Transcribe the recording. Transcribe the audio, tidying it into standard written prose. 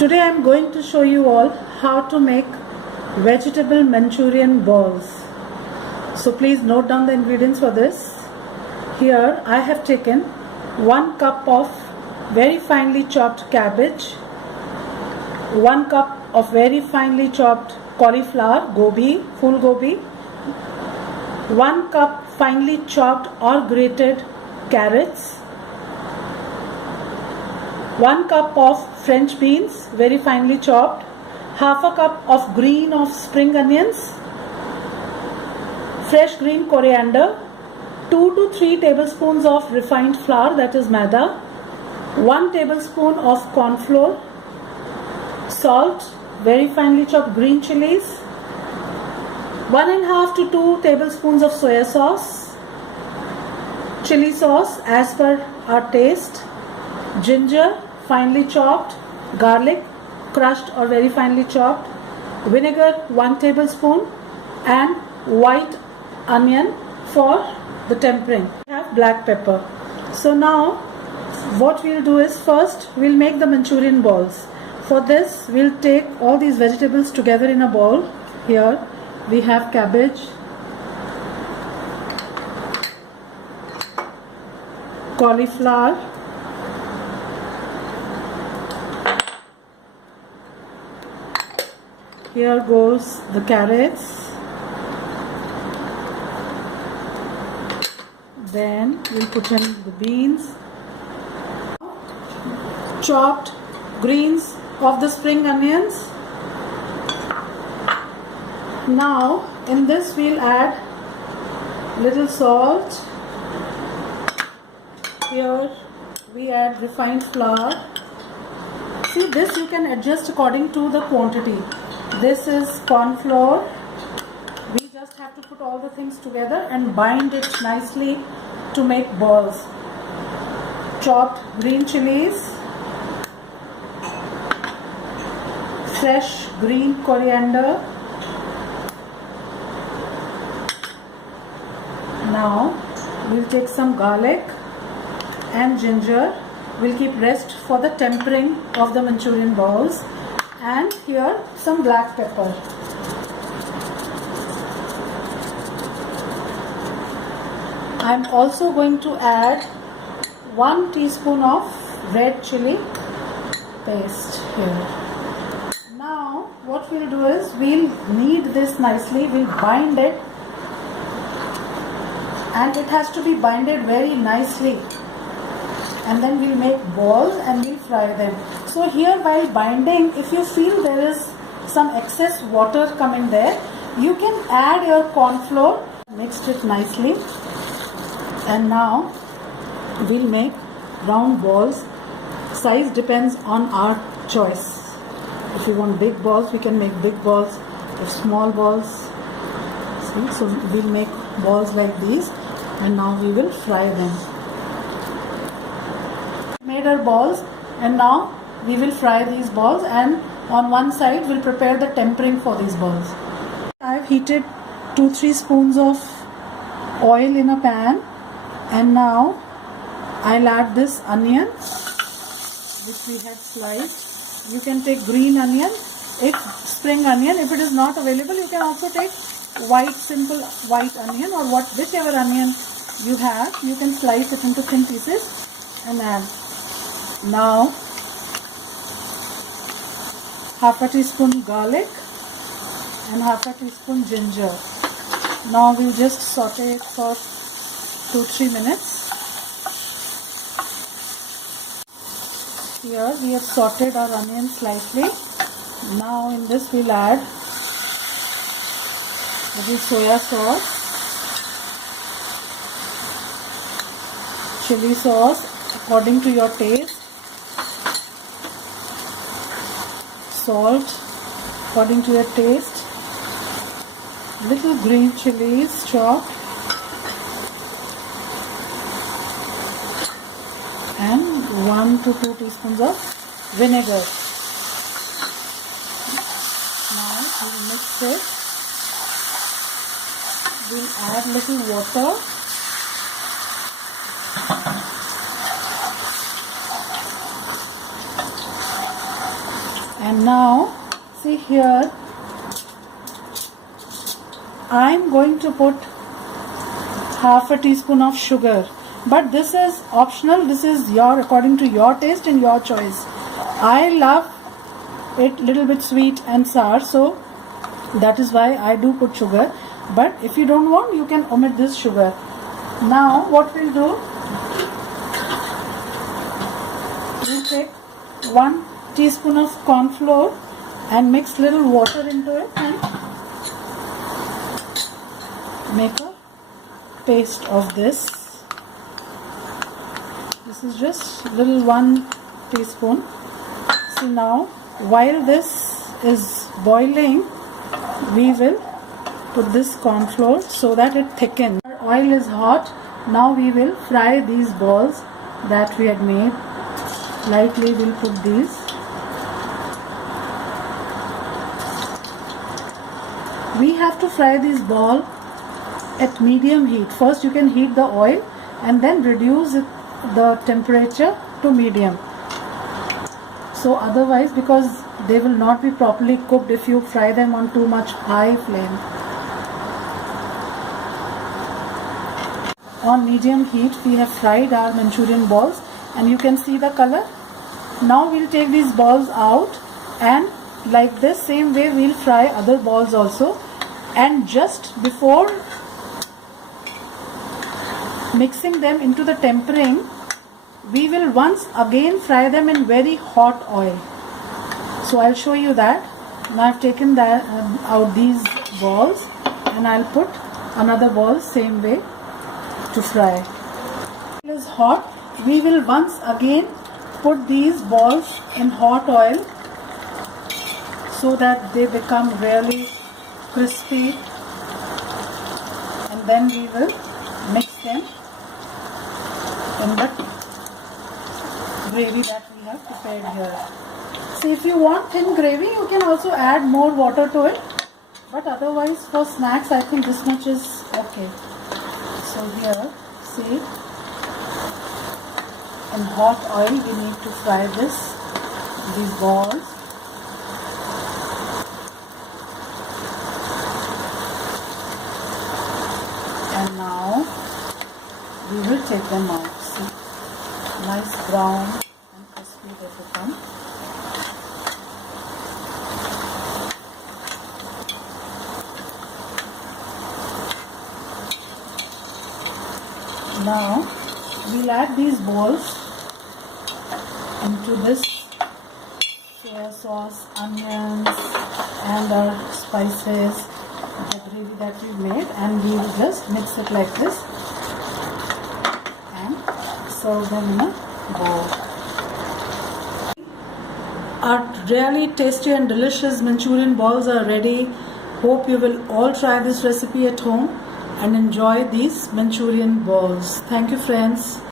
Today I am going to show you all how to make vegetable Manchurian balls. So please note down the ingredients for this. Here I have taken 1 cup of very finely chopped cabbage, 1 cup of very finely chopped cauliflower, gobi, full gobi, 1 cup finely chopped or grated carrots, 1 cup of French beans, very finely chopped, half a cup of green of spring onions, fresh green coriander, 2 to 3 tablespoons of refined flour, that is maida, 1 tablespoon of corn flour, salt, very finely chopped green chilies, 1.5 to 2 tablespoons of soya sauce, chili sauce as per our taste, ginger, finely chopped, garlic, crushed or very finely chopped, vinegar 1 tablespoon, and white onion for the tempering. We have black pepper. So now what we'll do is, first we'll make the Manchurian balls. For this we'll take all these vegetables together in a bowl. Here we have cabbage, cauliflower, here goes the carrots, then we'll put in the beans, chopped greens of the spring onions. Now in this we'll add little salt. Here we add refined flour. See, this you can adjust according to the quantity. This is corn flour. We just have to put all the things together and bind it nicely to make balls. Chopped green chilies, fresh green coriander. Now we'll take some garlic and ginger. We'll keep rest for the tempering of the Manchurian balls. And here some black pepper. I'm also going to add 1 teaspoon of red chili paste here. Now what we'll do is, we'll knead this nicely, we'll bind it, and it has to be binded very nicely, and then we'll make balls and we'll fry them. So here while binding, if you feel there is some excess water coming there, you can add your corn flour, mixed it nicely, and now we'll make round balls. Size depends on our choice. If you want big balls, we can make big balls. If small balls, see, so we'll make balls like these, and now we will fry them. Made our balls, and now we will fry these balls, and on one side we'll prepare the tempering for these balls. I have heated 2-3 spoons of oil in a pan, and now I'll add this onion which we had sliced. You can take green onion, if spring onion. If it is not available, you can also take white, simple white onion, or whichever onion you have. You can slice it into thin pieces and add. Now half a teaspoon garlic and half a teaspoon ginger. Now we'll just saute it for 2-3 minutes. Here we have sauteed our onions slightly. Now in this we'll add little soya sauce, chili sauce according to your taste, salt according to your taste, little green chilies chopped, and 1 to 2 teaspoons of vinegar. Now we'll mix it. We'll add little water. And now see here, I'm going to put half a teaspoon of sugar, but this is optional. This is your according to your taste and your choice. I love it little bit sweet and sour, so that is why I do put sugar. But if you don't want, you can omit this sugar. Now what we'll do, we'll take 1 teaspoon of corn flour and mix little water into it and make a paste of this. This is just little 1 teaspoon. See, now while this is boiling, we will put this corn flour so that it thickens. Our oil is hot. Now we will fry these balls that we had made. Lightly we'll put these. We have to fry this ball at medium heat. First you can heat the oil and then reduce the temperature to medium. So otherwise, because they will not be properly cooked if you fry them on too much high flame. On medium heat we have fried our Manchurian balls and you can see the color. Now we'll take these balls out and like this same way we'll fry other balls also. And just before mixing them into the tempering, we will once again fry them in very hot oil. So I'll show you that. Now I've taken that out these balls and I'll put another ball same way to fry. It is hot. We will once again put these balls in hot oil so that they become really crispy, and then we will mix them in the gravy that we have prepared here. See, if you want thin gravy, you can also add more water to it, but otherwise for snacks I think this much is okay. So here, see, in hot oil we need to fry these balls. And now we will take them out. See, nice brown and crispy they become. Now we'll add these balls into this soya sauce, onions and our spices, the gravy that we made, and we will just mix it like this and serve them in a bowl. Our really tasty and delicious Manchurian balls are ready. Hope you will all try this recipe at home and enjoy these Manchurian balls. Thank you, friends.